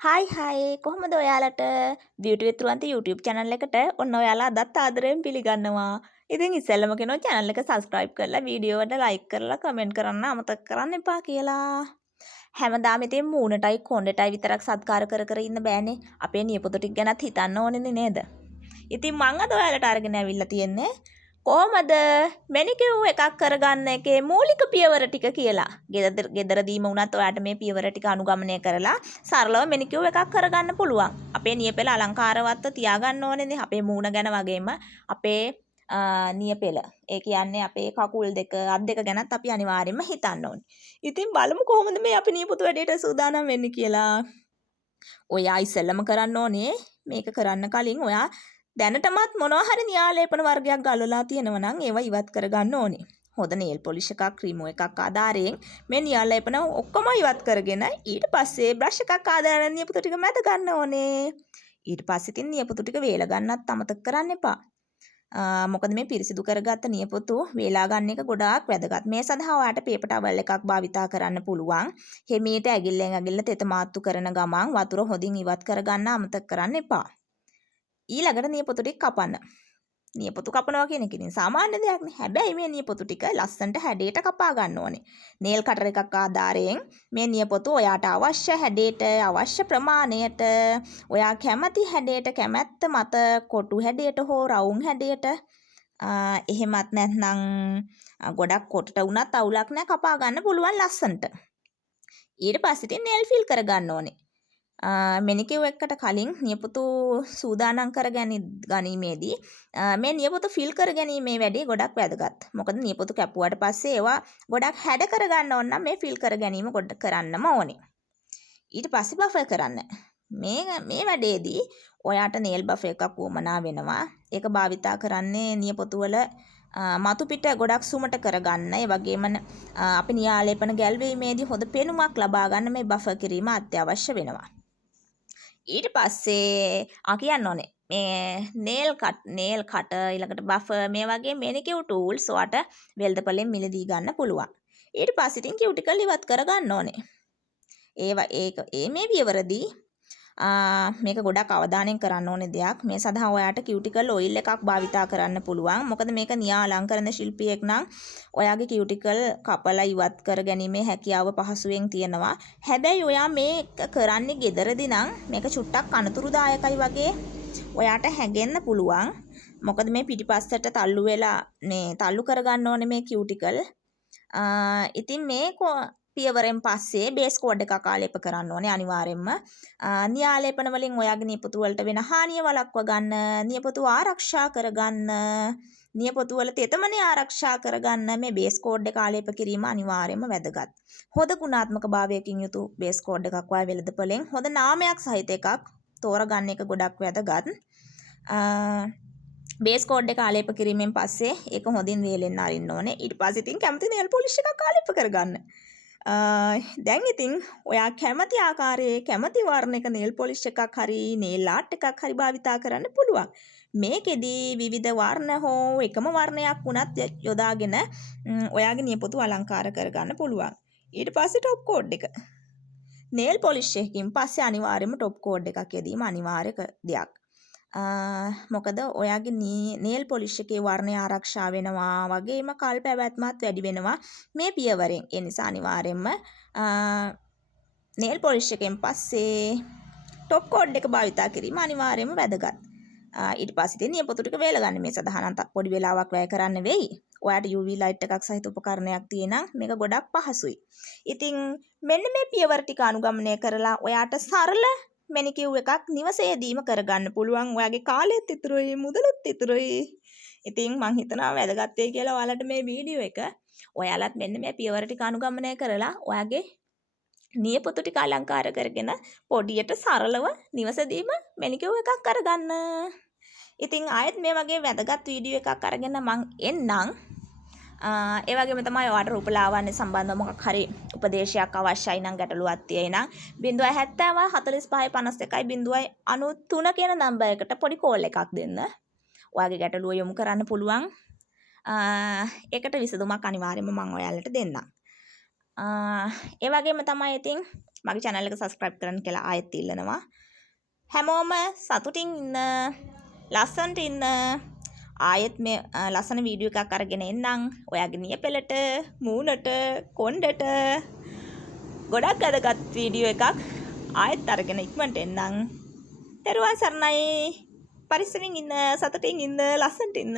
හයි කොහොමද ඔයාලට beauty විත් රුවන්ති YouTube channel එකට ඔන්න ඔයාලා අදත් ආදරයෙන් පිළිගන්නවා. ඉතින් ඉස්සෙල්ලම කෙනා channel එක subscribe කරලා වීඩියෝ එකට like කරලා comment කරන්න අමතක කරන්න එපා කියලා. හැමදාම ඉතින් මූණටයි කොණ්ඩෙටයි විතරක් සත්කාර කර කර ඉන්න බෑනේ. අපේ නියපොතු ටික ගැනත් හිතන්න ඕනේ නේද? ඉතින් මං අද ඔයාලට අරගෙන ඇවිල්ලා තියෙන්නේ කොහොමද මෙනිකියුර් එකක් කරගන්න එකේ මූලික පියවර ටික කියලා. ගෙදරදීම වුණත් ඔයාට මේ පියවර ටික අනුගමනය කරලා සරලව මෙනිකියුර් එකක් කරගන්න පුළුවන්. අපේ නියපෙල අලංකාරවත්ව තියාගන්න ඕනේනේ. අපේ මූණ ගැන වගේම අපේ නියපෙල. ඒ කියන්නේ අපේ කකුල් දෙක, අත් දෙක ගැනත් අපි අනිවාර්යයෙන්ම හිතන්න ඕනේ. ඉතින් බලමු කොහොමද මේ අපි නියපොතු වැඩේට සූදානම් වෙන්නේ කියලා. ඔයා ඉස්සෙල්ලම කරන්න ඕනේ මේක කරන්න කලින් ඔයා දැනටමත් මොනවා හරි න්‍යායලේපන වර්ගයක් ගල්වලා තියෙනවා නම් ඒවා ඉවත් කරගන්න ඕනේ. හොඳ නේල් පොලිෂ් එකක්, ක්‍රීමෝ එකක් ආධාරයෙන් මේ න්‍යායලේපන ඔක්කොම ඉවත් කරගෙන ඊට පස්සේ බ්‍රෂ් එකක් ආධාරයෙන් නියපොතු ටික මැද ගන්න ඕනේ. ඊට පස්සේ ඉතින් නියපොතු ටික වේල ගන්නත් අමතක කරන්න එපා. මොකද මේ පිරිසිදු කරගත්ත නියපොතු වේලා ගන්න එක ගොඩාක් වැදගත්. මේ සඳහා ඔයාලට පේපර් ටවල් එකක් භාවිතා කරන්න පුළුවන්. හිමීට ඇගිල්ලෙන් ඇගිල්ල තෙත මාත්තු කරන ගමන් වතුර හොඳින් ඉවත් කරගන්න අමතක කරන්න එපා. ඊළඟට නියපොතු ටික කපන්න. නියපොතු කපනවා කියන එක ඉතින් සාමාන්‍ය දෙයක් නේ. හැබැයි මේ නියපොතු ටික ලස්සනට හැඩයට කපා ගන්න ඕනේ. නේල් කටර් එකක් ආධාරයෙන් මේ නියපොතු ඔයාට අවශ්‍ය හැඩයට, අවශ්‍ය ප්‍රමාණයට, ඔයා කැමති හැඩයට, කැමැත්ත මත කොටු හැඩයට හෝ රවුම් හැඩයට එහෙමත් නැත්නම් ගොඩක් කොටට වුණත් අවුලක් නැහැ කපා ගන්න පුළුවන් ලස්සනට. ඊට පස්සේ ඉතින් නේල් ෆිල් කරගන්න ඕනේ. මෙනිකියුර් එකට කලින් නියපොතු සූදානම් කර ගැනීමේදී මේ නියපොතු ෆිල් කර ගැනීමේ වැඩේ ගොඩක් වැදගත්. මොකද නියපොතු කැපුවාට පස්සේ ඒවා ගොඩක් හැඩ කරගන්න ඕන නම් මේ ෆිල් කර ගැනීම ගොඩක් කරන්නම ඕනේ. ඊට පස්සේ බෆර් කරන්න. මේ වැඩේදී ඔයාට නේල් බෆර් එකක් වුමනා වෙනවා. ඒක භාවිතා කරන්නේ නියපොතු වල මතු පිට ගොඩක් සුමට කරගන්න. ඒ වගේම අපි න්‍යායලේපන ගැල්වීමේදී හොඳ පෙනුමක් ලබා ගන්න මේ බෆර් කිරීම අත්‍යවශ්‍ය වෙනවා. ඊට පස්සේ කියන්න ඕනේ මේ නේල් කටර් ඊළඟට බෆර් මේ වගේ මෙනිකියුර් ටූල්ස් ඔයාට වෙළඳපොලෙන් මිලදී ගන්න පුළුවන්. ඊට පස්සේ ඉතින් කියුටිකල් ඉවත් කරගන්න ඕනේ. මේ පියවරදී මේක ගොඩක් අවධානයෙන් කරන්න ඕනේ දෙයක්. මේ සඳහා ඔයාට කියුටිකල් ඔයිල් එකක් භාවිතා කරන්න පුළුවන්. මොකද මේක න්‍යා අලංකරණ ශිල්පියෙක් නම් ඔයාගේ කියුටිකල් කපලා ඉවත් කර ගැනීමේ හැකියාව පහසුවෙන් තියෙනවා. හැබැයි ඔයා මේක කරන්නේ ගෙදරදී නම් මේක චුට්ටක් අනතුරුදායකයි වගේ ඔයාට හැගෙන්න පුළුවන්. මොකද මේ පිටිපස්සට තල්ලු වෙලා මේ තල්ලු කරගන්න ඕනේ මේ කියුටිකල්. ඉතින් මේ පියවරෙන් පස්සේ බේස් කෝඩ් එකක් ආලේප කරන්න ඕනේ අනිවාර්යෙන්ම. න්‍යායලේපන වලින් ඔයාගේ නියපොතු වලට වෙන හානිය වළක්ව ගන්න, නියපොතු ආරක්ෂා කරගන්න, නියපොතු වල තෙතමනේ ආරක්ෂා කරගන්න මේ බේස් කෝඩ් එක ආලේප කිරීම අනිවාර්යෙන්ම වැදගත්. හොඳ ගුණාත්මක භාවයකින් යුතු බේස් කෝඩ් එකක් ඔයා වෙළඳපොලෙන් හොඳ නාමයක් සහිත එකක් තෝරගන්න එක ගොඩක් වැදගත්. බේස් කෝඩ් එක ආලේප කිරීමෙන් පස්සේ ඒක හොඳින් වේලෙන්න අරින්න ඕනේ. ඊට පස්සේ ඉතින් කැමති නේල් පොලිෂ් එකක් ආලේප කරගන්න. දැන් ඉතින් ඔයා කැමති ආකාරයේ කැමති වර්ණයක නේල් පොලිෂ් එකක් හරි නේල් ආර්ට් එකක් හරි භාවිතා කරන්න පුළුවන්. මේකෙදි විවිධ වර්ණ හෝ එකම වර්ණයක් වුණත් යොදාගෙන ඔයාගේ නියපොතු අලංකාර කරගන්න පුළුවන්. ඊට පස්සේ টොප් කෝඩ් එක. නේල් පොලිෂ් එකකින් පස්සේ අනිවාර්යයෙන්ම টොප් කෝඩ් එකක් යෙදීම අනිවාර්ය දෙයක්. මොකද ඔයාගේ නේල් පොලිෂ් එකේ වර්ණය ආරක්ෂා වෙනවා වගේම කල් පැවැත්මත් වැඩි වෙනවා මේ පියවරෙන්. ඒ නිසා අනිවාර්යයෙන්ම නේල් පොලිෂ් එකෙන් පස්සේ টොප් කෝඩ් එක භාවිතා කිරීම අනිවාර්යයෙන්ම වැදගත්. ඊට පස්සේ ඉතින් නියපොතු ටික වේල ගන්න. මේ සඳහා නම් පොඩි වෙලාවක් වැය කරන්න වෙයි. ඔයාට UV ලයිට් එකක් සහිත උපකරණයක් තියෙනම් මේක ගොඩක් පහසුයි. ඉතින් මෙන්න මේ පියවර ටික අනුගමනය කරලා ඔයාට සරල මෙනිකියුර් එකක් නිවසේදීම කරගන්න පුළුවන්. ඔයාගේ කාලෙත් ඉතුරුයි, මුදලුත් ඉතුරුයි. ඉතින් මං හිතනවා වැදගත් වෙයි කියලා ඔයාලට මේ වීඩියෝ එක. ඔයාලත් මෙන්න මේ පියවර ටික අනුගමනය කරලා ඔයාගේ නියපොතු ටික අලංකාර කරගෙන පොඩියට සරලව නිවසේදීම මෙනිකියුර් එකක් කරගන්න. ඉතින් ආයෙත් මේ වගේ වැදගත් වීඩියෝ එකක් අරගෙන මං එන්නම්. ඒ වගේම තමයි ඔයාලට රූපලාවන්‍ය සම්බන්ධව මොකක් හරි උපදේශයක් අවශ්‍යයි නම් ගැටලුවක් තියෙයි නම් 070 45 51 093 කියන නම්බර් එකට පොඩි කෝල් එකක් දෙන්න. ඔයාගේ ගැටලුව යොමු කරන්න පුළුවන්. ඒකට විසඳුමක් අනිවාර්යයෙන්ම මම ඔයාලට දෙන්නම්. ඒ වගේම තමයි ඉතින් මගේ channel එක subscribe කරන්න කියලා ආයෙත් ඉල්ලනවා. හැමෝම සතුටින් ඉන්න, ලස්සනට ඉන්න. ආයෙත් මේ ලස්සන වීඩියෝ එකක් අරගෙන එන්නම්. ඔයාගේ නියපෙලට, මූණට, කොණ්ඩට ගොඩක් අදගත් වීඩියෝ එකක් ආයෙත් අරගෙන ඉක්මනට එන්නම්. තෙරුවන් සරණයි. පරිස්සමින් ඉන්න, සතුටින් ඉන්න, ලස්සනට ඉන්න.